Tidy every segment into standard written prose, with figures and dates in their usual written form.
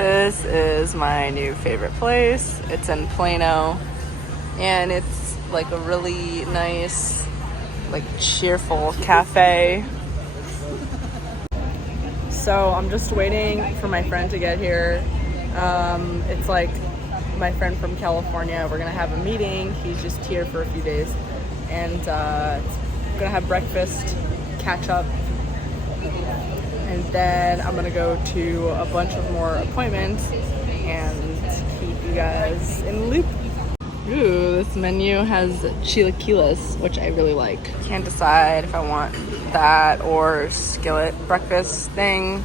This is my new favorite place. It's in Plano, and it's like a really nice, like cheerful cafe. So I'm just waiting for my friend to get here. It's like my friend from California. We're gonna have a meeting. He's just here for a few days, and gonna have breakfast, catch up, and then I'm gonna go to a bunch of more appointments and keep you guys in the loop. Ooh, this menu has chilaquiles, which I really like. Can't decide if I want that or skillet breakfast thing.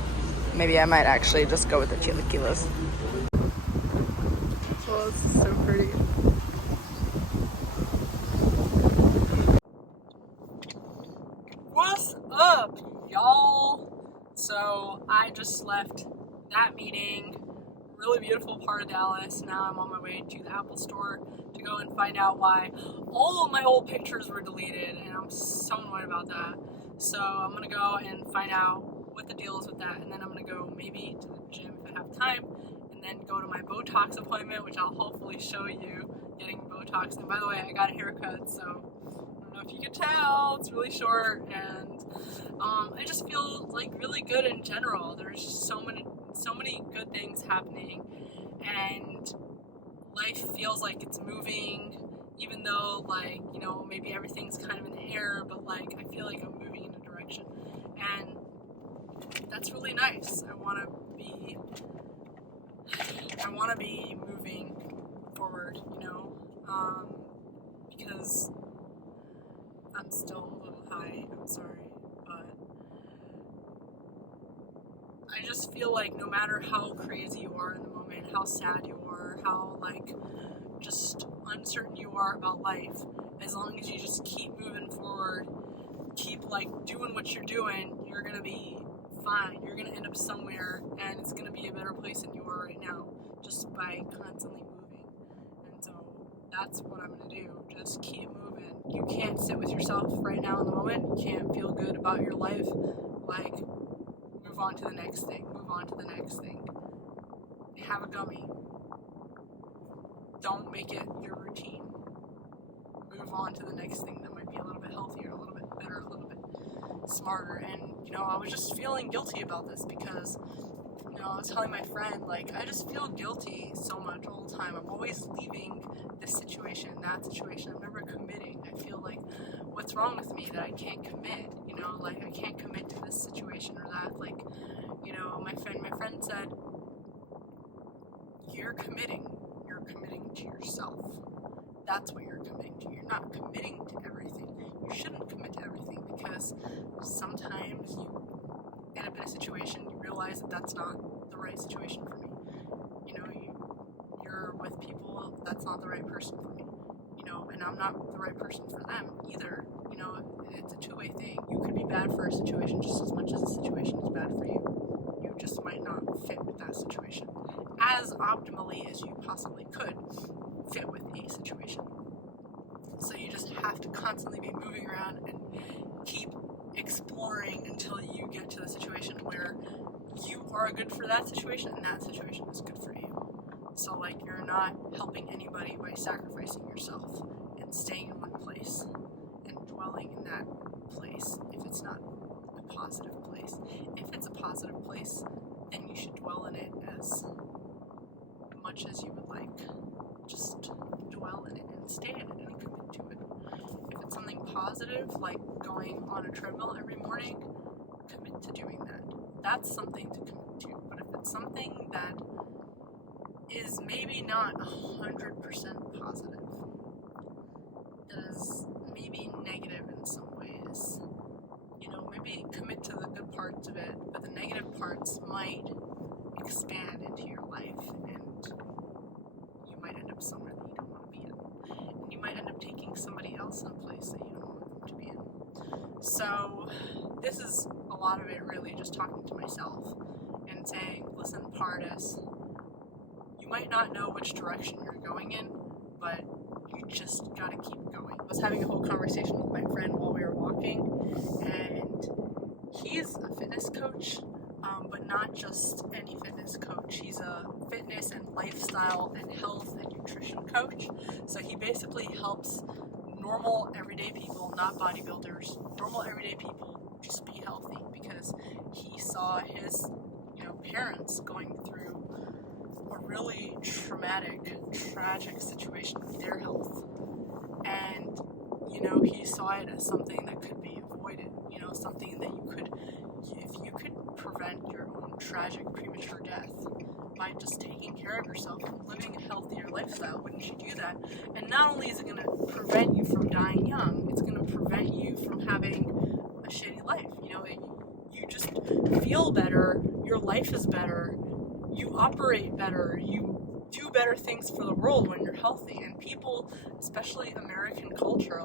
Maybe I might actually just go with the chilaquiles. Oh, this is so pretty. What's up, y'all? So I just left that meeting. Really beautiful part of Dallas. Now I'm on my way to the Apple store to go and find out why all of my old pictures were deleted, and I'm so annoyed about that. So I'm gonna go and find out what the deal is with that, and then I'm gonna go maybe to the gym if I have time, and then go to my Botox appointment, which I'll hopefully show you, getting Botox. And by the way, I got a haircut, so I don't know if you can tell, it's really short, and I just feel like really good in general. There's just so many good things happening, and life feels like it's moving, even though, like, you know, maybe everything's kind of in the air, but like I feel like I'm moving in a direction, and that's really nice. I want to be moving forward, you know, because I'm still a little high, I'm sorry, but I just feel like no matter how crazy you are in the moment, how sad you are, how like just uncertain you are about life, as long as you just keep moving forward, keep like doing what you're doing, you're gonna be fine. You're gonna end up somewhere, and it's gonna be a better place than you are right now, just by constantly moving. And so that's what I'm gonna do. Just keep moving. You can't sit with yourself right now in the moment. You can't feel good about your life. Like, move on to the next thing. Move on to the next thing. Have a gummy. Don't make it your routine. Move on to the next thing that might be a little bit healthier, a little bit better, a little bit smarter. And, you know, I was just feeling guilty about this because, you know, I was telling my friend, like, I just feel guilty so much all the time. I'm always leaving this situation, that situation. I'm never committing. I feel like, what's wrong with me that I can't commit? You know, like, I can't commit to this situation or that. Like, you know, my friend said, you're committing to yourself. That's what you're committing to. You're not committing to everything. You shouldn't commit to everything, because sometimes you end up in a situation, you realize that that's not the right situation for me. You know, you're with people, that's not the right person for me. You know, and I'm not the right person for them either. You know, it's a two-way thing. You could be bad for a situation just as much as a situation is bad for you. You just might not fit with that situation as optimally as you possibly could fit with a situation. So you just have to constantly be moving around and keep exploring until you get to the situation where you are good for that situation and that situation is good for you. So, like, you're not helping anybody by sacrificing yourself and staying in one place and dwelling in that place if it's not a positive place. If it's a positive place, then you should dwell in it as much as you would like. Just dwell in it and stay in it and commit to it. If it's something positive, like going on a treadmill every morning, commit to doing that. That's something to commit to. But if it's something that is maybe not 100% positive, that is maybe negative in some ways, you know, maybe commit to the good parts of it, but the negative parts might expand into your life, and you might end up somewhere that you don't want to be in. And you might end up taking somebody else in a place that you don't want them to be in. So this is a lot of it really just talking to myself and saying, listen, Pardis, you might not know which direction you're going in, but you just gotta keep going. I was having a whole conversation with my friend while we were walking, and he's a fitness coach. but not just any fitness coach. He's a fitness and lifestyle and health and nutrition coach. So he basically helps normal everyday people, not bodybuilders, normal everyday people just be healthy, because he saw his parents going through a really traumatic, tragic situation with their health. And he saw it as something that could be avoided, something that if you could prevent your own tragic premature death by just taking care of yourself and living a healthier lifestyle, wouldn't you do that? And not only is it going to prevent you from dying young, it's going to prevent you from having a shitty life. You just feel better, your life is better, you operate better, you do better things for the world when you're healthy. And people, especially American culture,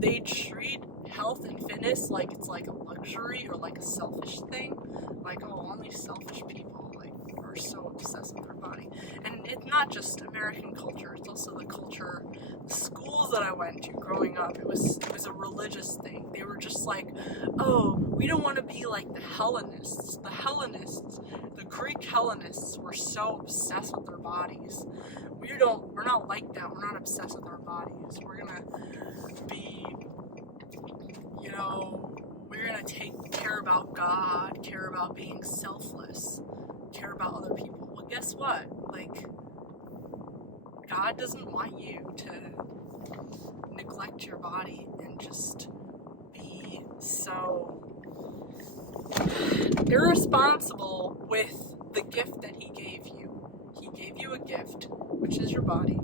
they treat health and fitness like it's like a luxury or like a selfish thing. Like, oh, only selfish people are so obsessed with their body. And it's not just American culture, it's also the culture, the schools that I went to growing up. It was a religious thing. They were just like, oh, we don't want to be like the Hellenists. The Greek Hellenists were so obsessed with their bodies. We're not like that. We're not obsessed with our bodies. We're gonna be, we're gonna take care about God, care about being selfless, care about other people. Well, guess what? God doesn't want you to neglect your body and just be so irresponsible with the gift that He gave you. He gave you a gift, which is your body.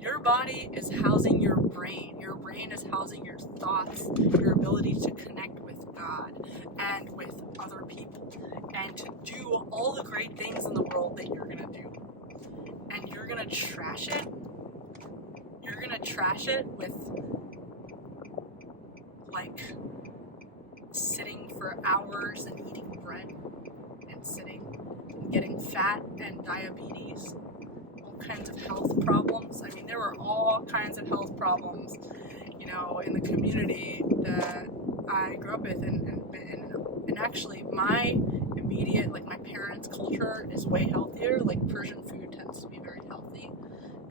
Your body is housing your brain. Your brain is housing your thoughts, your ability to connect with God and with other people, and to do all the great things in the world that you're gonna do. And you're gonna trash it. You're gonna trash it with sitting for hours and eating bread and sitting and getting fat and diabetes, all kinds of health problems. I mean, there were all kinds of health problems, in the community that I grew up with, and actually my immediate, my parents' culture is way healthier. Persian food tends to be very healthy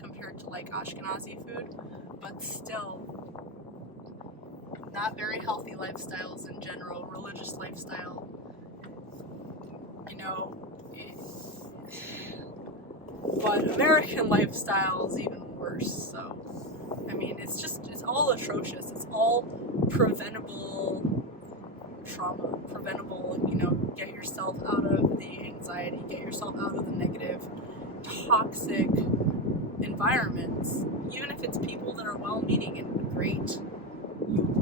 compared to Ashkenazi food, but still not very healthy lifestyles in general, religious lifestyle, but American lifestyle is even worse. So, I mean, it's all atrocious. It's all preventable trauma, get yourself out of the anxiety, get yourself out of the negative, toxic environments. Even if it's people that are well-meaning and great,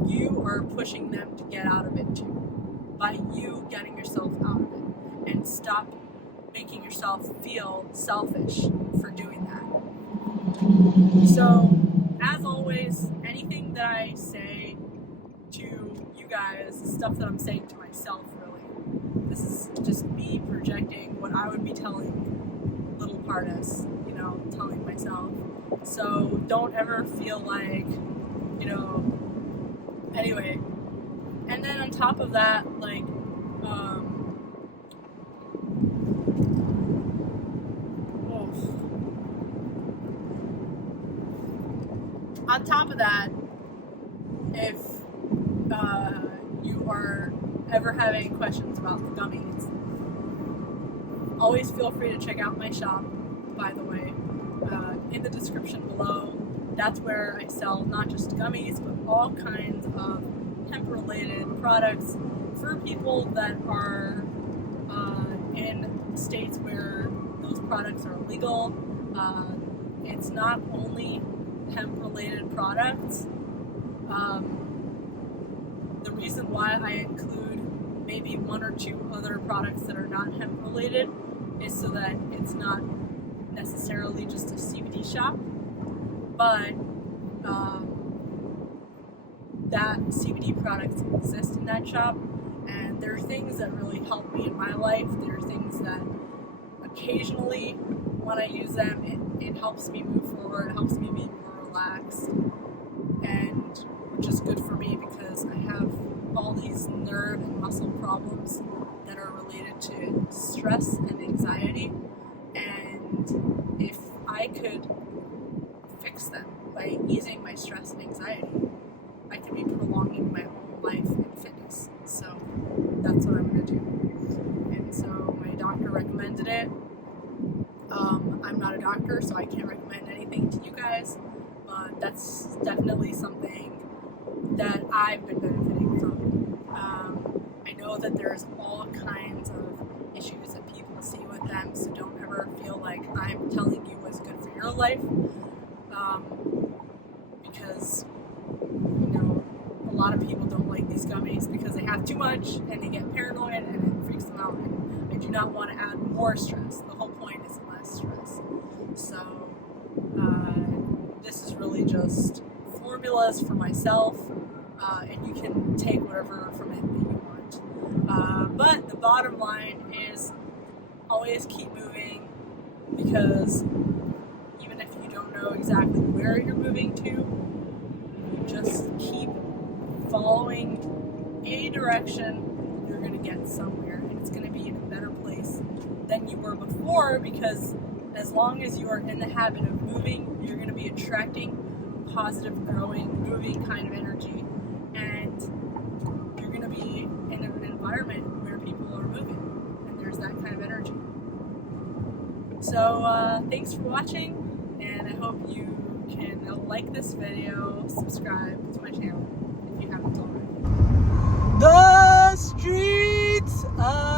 you are pushing them to get out of it too, by you getting yourself out of it, and stop making yourself feel selfish for doing that. So, as always, anything that I say to you guys is stuff that I'm saying to myself, really. This is just me projecting what I would be telling little Partis, telling myself. So don't ever feel like, anyway. And then on top of that, on top of that, if you are ever having questions about the gummies, always feel free to check out my shop, by the way, in the description below. That's where I sell not just gummies, but all kinds of hemp-related products for people that are in states where those products are legal. It's not only hemp-related products. The reason why I include maybe one or two other products that are not hemp-related is so that it's not necessarily just a CBD shop, but that CBD products exist in that shop, and there are things that really help me in my life. There are things that occasionally, when I use them, it helps me move forward, it helps me be more relaxed, and which is good for me because I have all these nerve and muscle problems that are related to stress and anxiety, and if I could fix them by easing my stress and anxiety, I could be prolonging my whole life in fitness. So that's what I'm going to do. And so my doctor recommended it. I'm not a doctor, so I can't recommend anything to you guys, but that's definitely something that I've been benefiting from. I know that there's all kinds of issues that people see with them, so don't ever feel like I'm telling you what's good for your life, because, you know, a lot of people don't like these gummies because they have too much and they get paranoid and it freaks them out, and I do not want to add more stress. The whole point is less stress. So this is really just formulas for myself, and you can take whatever from it that you want. But the bottom line is always keep moving, because even if you don't know exactly where you're moving to, you just keep following a direction, you're going to get somewhere, and it's going to be in a better place than you were before, because as long as you are in the habit of moving, you're going to be attracting positive, growing, moving kind of energy, and you're going to be in an environment where people are moving, and there's that kind of energy. So thanks for watching, and I hope you can like this video, subscribe to my channel if you haven't already. The streets of